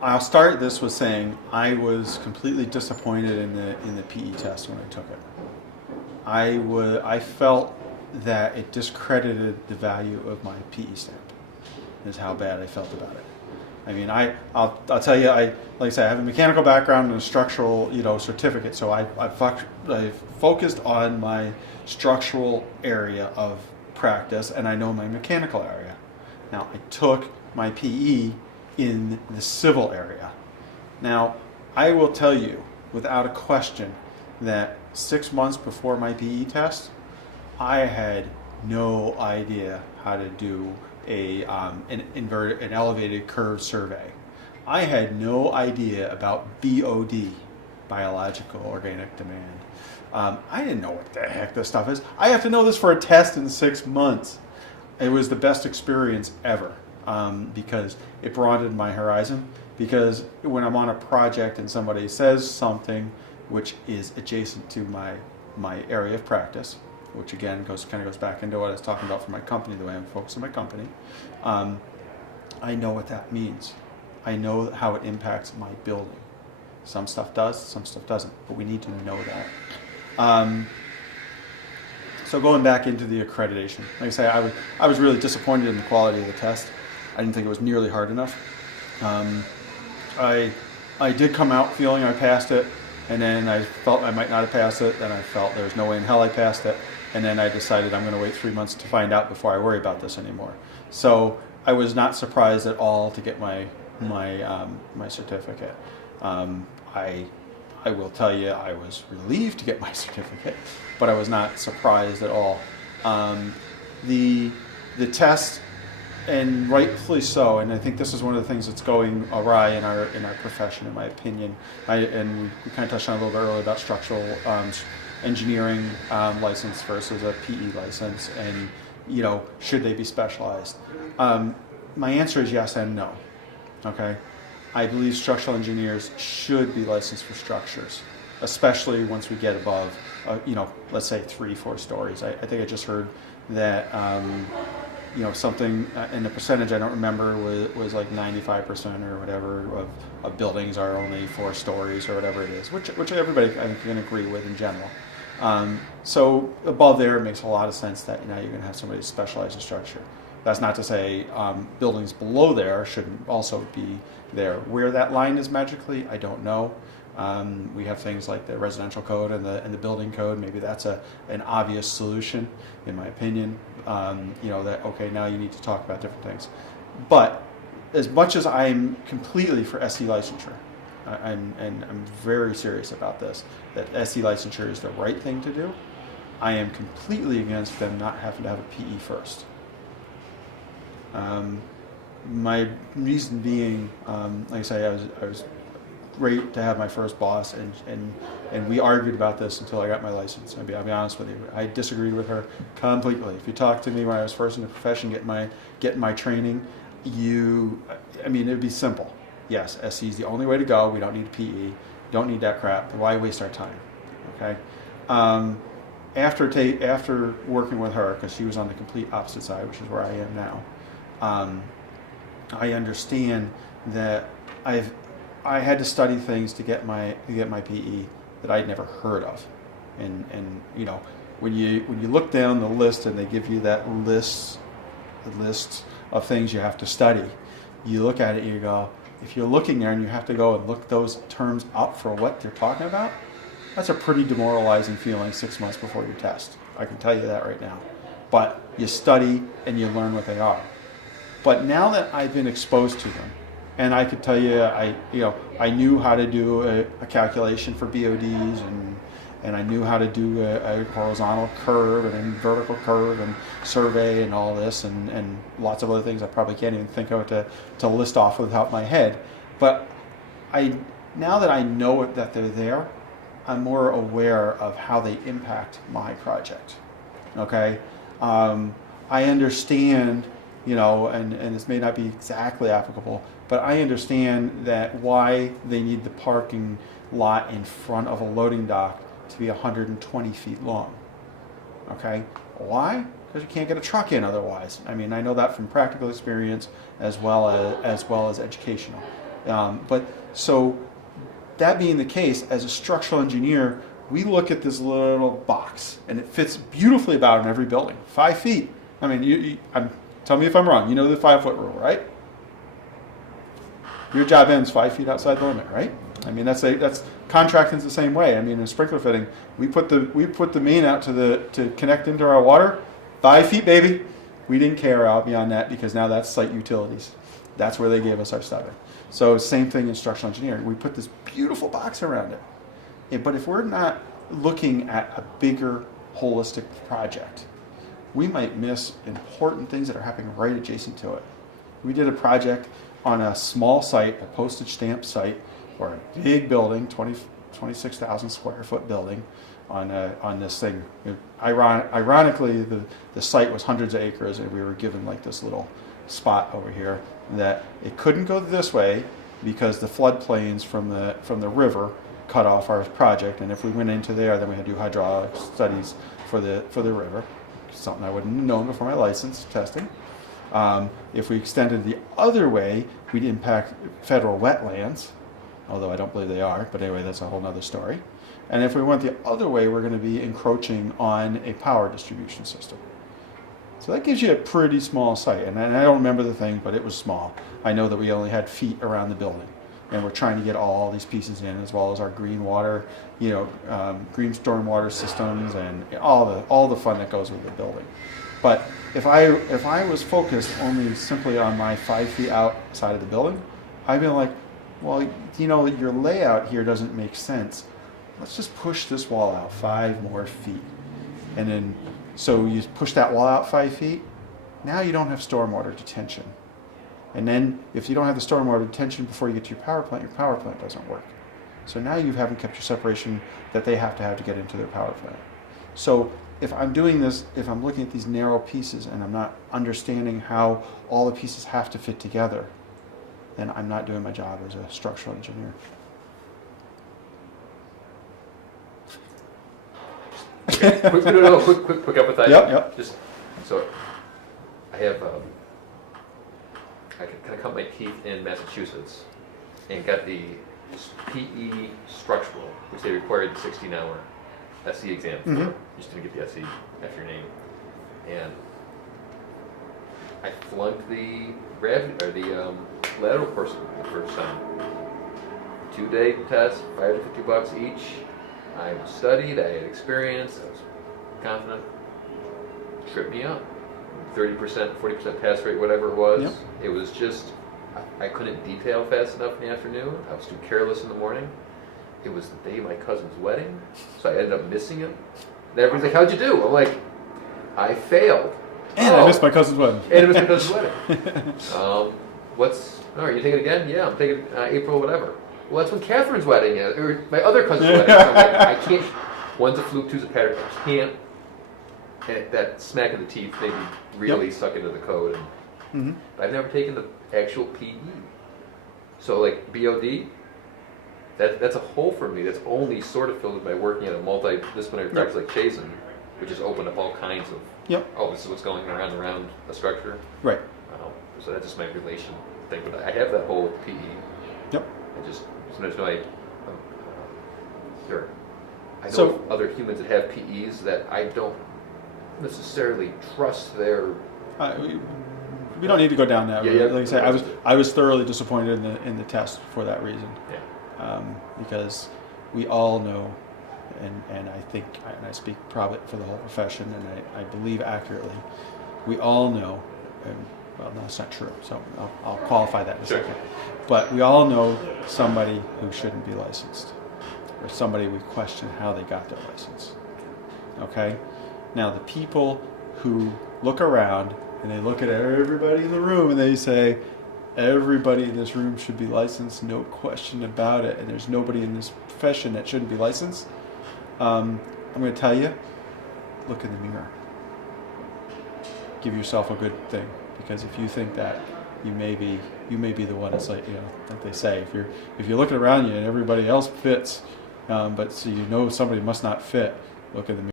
I'll start this with saying I was completely disappointed in the PE test when I took it. I felt that it discredited the value of my PE stamp. Is how bad I felt about it. I mean, I'll tell you, like I said, I have a mechanical background and a structural, certificate. So I focused on my structural area of practice, and I know my mechanical area. Now I took my PE in the civil area. Now I will tell you, without a question, that 6 months before my PE test, I had no idea how to do an elevated curve survey. I had no idea about BOD, biological organic demand. I didn't know what the heck this stuff is. I have to know this for a test in 6 months. It was the best experience ever because it broadened my horizon. Because when I'm on a project and somebody says something which is adjacent to my area of practice, which again goes back into what I was talking about for my company, the way I'm focused on my company. I know what that means. I know how it impacts my building. Some stuff does, some stuff doesn't, but we need to know that. So going back into the accreditation, like I say, I was really disappointed in the quality of the test. I didn't think it was nearly hard enough. I did come out feeling I passed it, and then I felt I might not have passed it, then I felt there was no way in hell I passed it, and then I decided I'm going to wait 3 months to find out before I worry about this anymore. So I was not surprised at all to get my certificate. I will tell you, I was relieved to get my certificate, but I was not surprised at all. The test, and rightfully so, and I think this is one of the things that's going awry in our profession, in my opinion. And we kind of touched on it a little bit earlier about structural engineering license versus a PE license, and should they be specialized? My answer is yes and no. Okay, I believe structural engineers should be licensed for structures, especially once we get above, let's say 3-4 stories. I think I just heard that. Something in the percentage I don't remember was like 95% or whatever of buildings are only 4 stories or whatever it is, which everybody I can agree with in general. So above there, it makes a lot of sense that now you're going to have somebody specialized in structure. That's not to say buildings below there shouldn't also be there. Where that line is magically, I don't know. We have things like the residential code and the building code. Maybe that's an obvious solution, in my opinion. That okay, now you need to talk about different things. But as much as I'm completely for SE licensure, I'm very serious about this, that SE licensure is the right thing to do, I am completely against them not having to have a PE first. My reason being, like I say, I was great to have my first boss, and we argued about this until I got my license. I'll be honest with you, I disagreed with her completely. If you talk to me when I was first in the profession, getting my training, it'd be simple. Yes, SE is the only way to go. We don't need a PE. Don't need that crap. Why waste our time? Okay. After working with her, because she was on the complete opposite side, which is where I am now, I understand that I had to study things to get my PE that I'd never heard of, and when you look down the list and they give you that list of things you have to study, you look at it and you go, if you're looking there and you have to go and look those terms up for what they're talking about, that's a pretty demoralizing feeling 6 months before your test. I can tell you that right now. But you study and you learn what they are. But now that I've been exposed to them, and I could tell you, I knew how to do a calculation for BODs, and I knew how to do a horizontal curve and a vertical curve and survey and all this, and lots of other things I probably can't even think of to list off without my head. But now that I know that they're there, I'm more aware of how they impact my project. Okay, I understand, and this may not be exactly applicable, but I understand that why they need the parking lot in front of a loading dock to be 120 feet long. Okay, why? Because you can't get a truck in otherwise. I know that from practical experience as well as educational. But so that being the case, as a structural engineer, we look at this little box, and it fits beautifully about in every building. 5 feet. I mean, tell me if I'm wrong. You know the 5-foot rule, right? Your job ends 5 feet outside the limit, right? I mean, that's contracting's the same way. I mean, in sprinkler fitting, we put the main out to connect into our water, 5 feet, baby. We didn't care out beyond that because now that's site utilities. That's where they gave us our stubbing. So same thing in structural engineering. We put this beautiful box around it. But if we're not looking at a bigger holistic project, we might miss important things that are happening right adjacent to it. We did a project on a small site, a postage stamp site, or a big building, 26,000 square foot building on this thing. Ironically, the site was hundreds of acres, and we were given like this little spot over here that it couldn't go this way because the floodplains from the river cut off our project, and if we went into there, then we had to do hydraulic studies for the river, something I wouldn't have known before my license testing. If we extended the other way, we'd impact federal wetlands, although I don't believe they are, but anyway, that's a whole other story. And if we went the other way, we're going to be encroaching on a power distribution system. So that gives you a pretty small site, and I don't remember the thing, but it was small. I know that we only had feet around the building, and we're trying to get all these pieces in, as well as our green water, green stormwater systems, and all the fun that goes with the building. But if I was focused only simply on my 5 feet outside of the building, I'd be like, well, your layout here doesn't make sense. Let's just push this wall out 5 more feet, and then. So you push that wall out 5 feet, now you don't have stormwater detention. And then if you don't have the stormwater detention before you get to your power plant doesn't work. So now you haven't kept your separation that they have to get into their power plant. So if I'm doing this, if I'm looking at these narrow pieces and I'm not understanding how all the pieces have to fit together, then I'm not doing my job as a structural engineer. Okay. quick up with that. Yep. Just so I have, I kind of cut my teeth in Massachusetts and got the PE structural, which they required the 16-hour SE exam for. You just didn't get the SE after your name, and I flunked the lateral course the first time. 2-day test, $5 to $50 each. I studied, I had experience, I was confident. Tripped me up. 30%, 40% pass rate, whatever it was. Yep. It was just, I couldn't detail fast enough in the afternoon. I was too careless in the morning. It was the day of my cousin's wedding, so I ended up missing it. And everybody's like, how'd you do? I'm like, I failed. And I missed my cousin's wedding. And I missed my cousin's wedding. All right, you take it again? Yeah, I'm taking April, whatever. Well, that's when Catherine's wedding is, or my other cousin's wedding. So I'm like, I can't. One's a fluke, two's a pattern. I can't. And that smack of the teeth made me really suck into the code. And I've never taken the actual PE. So like BOD, that's a hole for me. That's only sort of filled by working at a multidisciplinary practice like Chazen, which has opened up all kinds of. Oh, this is what's going around a structure. Right. So that's just my relation thing. But I have that whole with PE. I just sometimes know I know of other humans that have PEs that I don't necessarily trust their. We don't need to go down that road. Yeah, like I said, I was thoroughly disappointed in the test for that reason. Because we all know, and I think, and I speak probably for the whole profession, and I believe accurately, we all know, and well, no, that's not true, so I'll qualify that in a second. But we all know somebody who shouldn't be licensed, or somebody we question how they got their license. Okay? Now, the people who look around and they look at everybody in the room and they say, everybody in this room should be licensed, no question about it, and there's nobody in this profession that shouldn't be licensed, I'm going to tell you, look in the mirror. Give yourself a good thing, because if you think that, you may be the one that's like they say, if you're looking around you and everybody else fits, but so somebody must not fit, look in the mirror.